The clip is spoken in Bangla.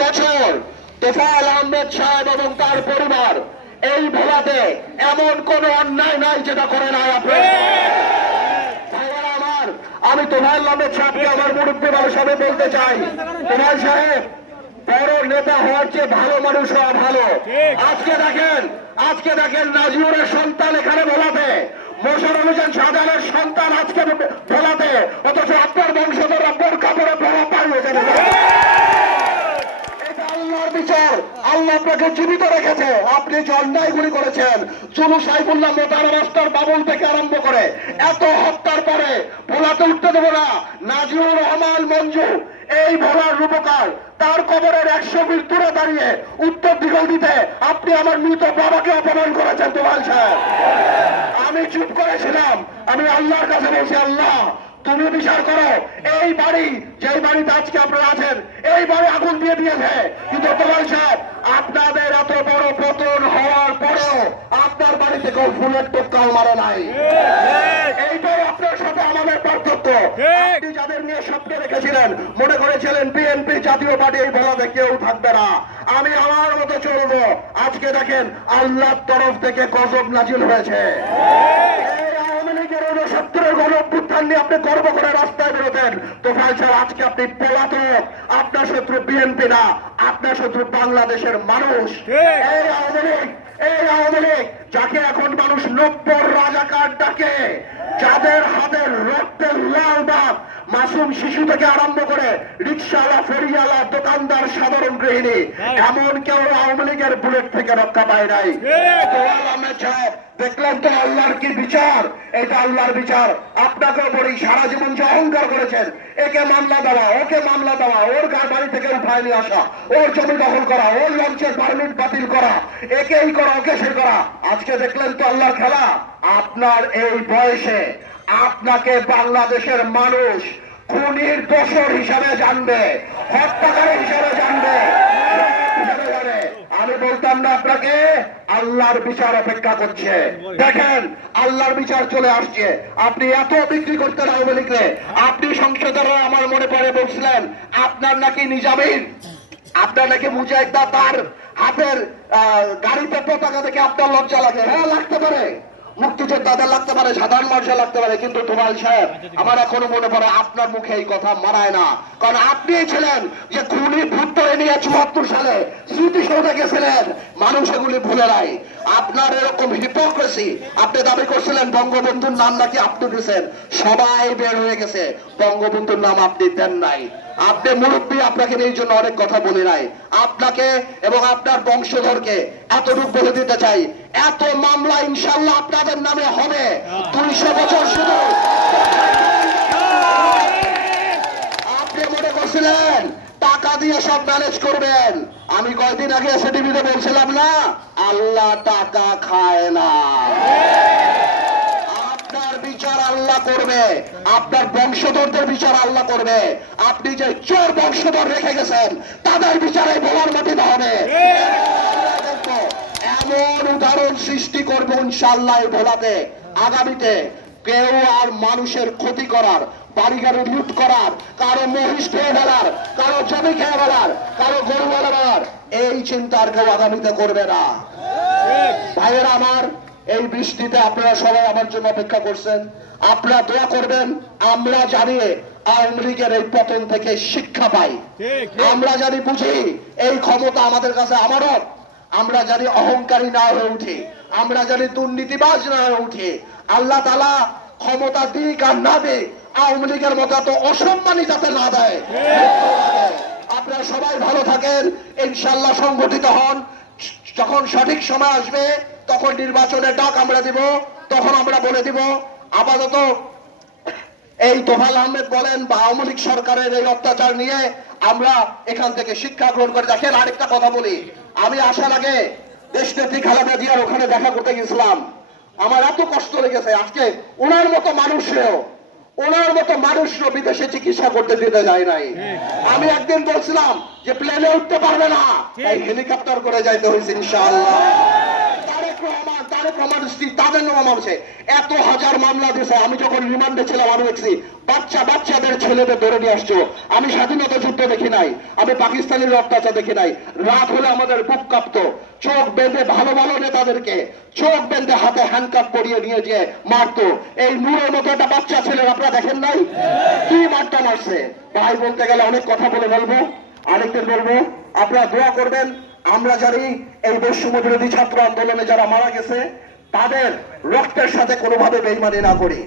বছর তোফায়েল আহমেদ সাহেব এবং তার পরিবার এই ভোলাতে এমন কোন অন্যায় নাই যেটা করে নাই আপনার। আমার আমি তোফায়েল আহমেদ সাহেবকে আমার মুরব্বী হিসাবে বলতে চাই, তোফায়েল সাহেব বড় নেতা হওয়ার চেয়ে ভালো মানুষ হওয়া ভালো। আজকে দেখেন নাজিউরের সন্তান এখানে ভোলাতে, মোশাররফ হোসেন শাহজাহানের সন্তান আজকে ভোলাতে, অথচ আপনার বংশধররা বোরকা পরে ভোলা পালিয়ে যাবে। এটা আল্লাহর বিচার। আল্লাহ আপনাকে জীবিত রেখেছে। আপনি যে অন্যায়গুলি করেছেন, চুনু সাইফুল্লাহ মোতারা মাস্টার বাবুল থেকে আরম্ভ করে এত হত্যার পরে ভোলাতে উঠতে দেবো না। নাজিউর রহমান মঞ্জু এই ভোলার রূপকার, তার কবরের 100 ফিট দূরে দাঁড়িয়ে উত্তর দিগল দিতে আপনি আমার মৃত বাবাকে অপমান করেছেন তোফায়েল সাহেব। আমি চুপ করেছিলাম। আমি আল্লাহর কাছে বলছি, আল্লাহ তুমি বিচার করো। এই বাড়ি, যেই বাড়িতে আজকে আপনারা আছেন, এই বাড়ি আগুন দিয়ে দিয়েছে, কিন্তু তোফায়েল সাহেব আপনাদের এত বড় পতন হওয়ার পরেও আপনার বাড়ি থেকেও ফুলের টোক্কাও মারে নাই। এইটাই আপনার সাথে আমাদের পার্থক্য। আপনি যাদের নিয়ে স্বপ্ন রেখেছিলেন, মনে করেছিলেন বিএনপি জাতীয় পার্টি এই ভোলাতে কেউ থাকবে না, আমি আমার মতো চলবো। আজকে দেখেন আল্লাহর তরফ থেকে গজব নাজিল হয়েছে। আপনি গর্ব করে রাস্তায় বেরোতেন। তোফায়েল সাহেব আজকে আপনি পলাতক। আপনার শত্রু বিএনপি না, আপনার শত্রু বাংলাদেশের মানুষ। এই আওয়ামী লীগ যাকে এখন মানুষ নব্বর রাজাকার ডাকে, যাদের হাতের রক্তের লাল দাগ, মাসুম শিশু থেকে আরম্ভ করে রিক্সাওয়ালা, ফেরিওয়ালা, দোকানদার, সাধারণ গৃহিণী, এমন কেউ আওয়ামী লীগের বুলেট থেকে রক্ষা পায় নাই। দেখলেন তো আল্লাহর কি বিচার? এটা আল্লাহর বিচার। আপনাকেও বলি, সারা জীবন যে অহংকার করেছেন, একে মামলা দেওয়া, ওকে মামলা দেওয়া, ওর বাড়ি থেকে উঠায় নিয়ে আসা, ওর জমি দখল করা, ওর লঞ্চের পারমিট বাতিল করা, একে এই করা, ওকে সে করা, আজকে দেখলেন তো আল্লাহর খেলা। আপনার এই বয়সে আপনাকে বাংলাদেশের মানুষ খুনির দোষর হিসাবে জানবে, হত্যাকারী হিসাবে জানবে। আমি বলতাম না আপনাকে, আল্লাহর বিচার অপেক্ষা করছে। দেখেন আল্লাহর বিচার চলে আসছে। আপনি এত বিক্রি করতেন আওয়ামী লীগকে। আপনি সংসদের, আমার মনে পড়ে বলছিলেন আপনার নাকি নিজামীন, আপনার নাকি মুজাহিদা, তার হাতের গাড়িতে পতাকা দেখে আপনার লজ্জা লাগে। হ্যাঁ লাগতে পারে, মুক্তিযোদ্ধাদের লাগতে পারে, সাধারণ মানুষের লাগতে পারে, কিন্তু তোফায়েল সাহেব আমার এখনো মনে পড়ে আপনার মুখে এই কথা মানায় না। কারণ আপনি ছিলেন যে খুনি ভূত নিয়ে 74 সালে স্মৃতিসৌধে গেছিলেন, মানুষ এগুলি ভুলে নাই। আপনার এরকম হিপোক্রেসি, আপনি দাবি করছিলেন বঙ্গবন্ধুর নাম নাকি আপনি দিয়েছেন, সবাই বের হয়ে গেছে, বঙ্গবন্ধুর নাম আপনি দেন নাই। আপনি মুরব্বী, আপনাকে এই জন্য অনেক কথা বলি নাই। আপনাকে এবং আপনার বংশধরকে এতটুকু বলে দিতে চাই, এত মামলা ইনশাল্লাহ আপনাদের নামে হবে। 200 বছর শুধু আপনি মনে করছিলেন টাকা দিয়ে সব ম্যানেজ করবেন। আমি কয়েকদিন আগে এসএটিভিতে বলছিলাম না, আল্লাহ টাকা খায় না। আপনার বিচার আল্লাহ করবে, আপনার বংশধরদের বিচার আল্লাহ করবে। আপনি যে চোর বংশধর রেখে গেছেন, তাদের বিচারে ভোলার মাটিতে হবে। এমন উদাহরণ সৃষ্টি করবো ইনশাআল্লাহ ভোলাতে আগামীতে। কেউ আর মানুষের ক্ষতি করার, বাড়িঘরে লুট করার, কারো মহিষ খেয়ে ফেলার, কারো জমি খেয়ে ফেলার, কারো গরু ফেলার, এই চিন্তা আর কেউ আগামীতে করবে না। ভাইয়েরা আমার, এই বৃষ্টিতে আপনারা সবাই আমার জন্য অপেক্ষা করছেন। আপনারা দোয়া করবেন, আমরা জানি আওয়ামী লীগের এই পতন থেকে শিক্ষা পাই। আমরা জানি বুঝি এই ক্ষমতা আমাদের কাছে আমানত। আমরা জানি অহংকারী না হয়ে উঠি, আমরা জানি দুর্নীতিবাজ না হয়ে উঠি। আল্লাহ তাআলা ক্ষমতা দিক আর না দিক, আওয়ামী লীগের মতো এত অসম্মানী যাতে না দেয়। আপনারা সবাই ভালো থাকেন, ইনশাআল্লাহ সংগঠিত হন। যখন সঠিক সময় আসবে, তখন নির্বাচনের ডাক আমরা দিব, তখন আমরা বলে দিব। আপাতত এই তোফায়েল আহমেদ বলেন বা আওয়ামী লীগ সরকারের এই অত্যাচার নিয়ে আমরা এখান থেকে শিক্ষা গ্রহণ করে। দেখেন আরেকটা কথা বলি, আমি আসার আগে দেশনেত্রী খালেদা জিয়ার ওখানে দেখা করতে গেছিলাম। আমার এত কষ্ট লেগেছে, আজকে ওনার মতো মানুষও বিদেশে চিকিৎসা করতে দিতে যায় নাই। আমি একদিন বলছিলাম যে প্লেনে উঠতে পারবে না, তাই হেলিকপ্টার করে যাইতে হয়েছে ইনশাআল্লাহ। তারেক তারেক রহমান স্ত্রী তাদের নাম আছে, এত হাজার মামলা দিয়েছে। আমি যখন রিমান্ডে ছিলাম আরো দেখছি বাচ্চাদের ছেলেদের ধরে নিয়ে আসছো। আমি স্বাধীনতা যুদ্ধ দেখি নাই, আমি পাকিস্তানের অত্যাচার দেখি নাই। রাত হলে আমাদের বুক কাঁপতো, চোখ বেঁধে ভালো ভালো নেতাদেরকে চোখ বেঁধে হাতে হ্যান্ডকাপ পরিয়ে নিয়ে যে মারতো। এই নূরের মতো একটা বাচ্চা ছেলের আপনারা দেখেন নাই কি মারটা মারছে। ভাই বলতে গেলে অনেক কথা বলে বলবো, আরেকদিন বলবো। আপনারা দোয়া করবেন আমরা জানি এই বৈষম্য বিরোধী ছাত্র আন্দোলনে যারা মারা গেছে তাদের রক্তের সাথে কোনোভাবে বেইমানি না করি।